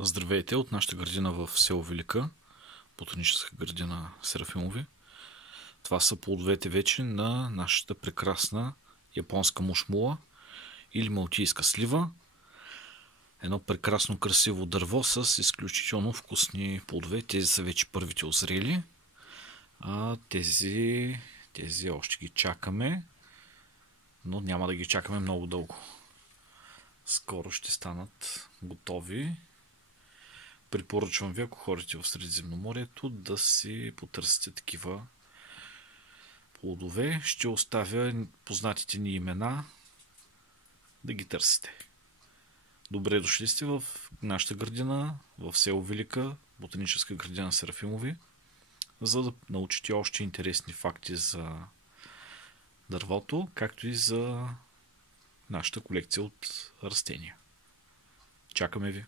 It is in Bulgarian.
Здравейте от нашата градина в село Велика, ботаническа градина Серафимови. Това са плодовете вече на нашата прекрасна японска мушмула или малтийска слива. Едно прекрасно красиво дърво с изключително вкусни плодове. Тези са вече първите озрели, а тези още ги чакаме, но няма да ги чакаме много дълго. Скоро ще станат готови. Препоръчвам ви, ако ходите в Средиземноморието, да си потърсите такива плодове. Ще оставя познатите ни имена да ги търсите. Добре дошли сте в нашата градина, в село Велика, ботаническа градина Серафимови, за да научите още интересни факти за дървото, както и за нашата колекция от растения. Чакаме ви!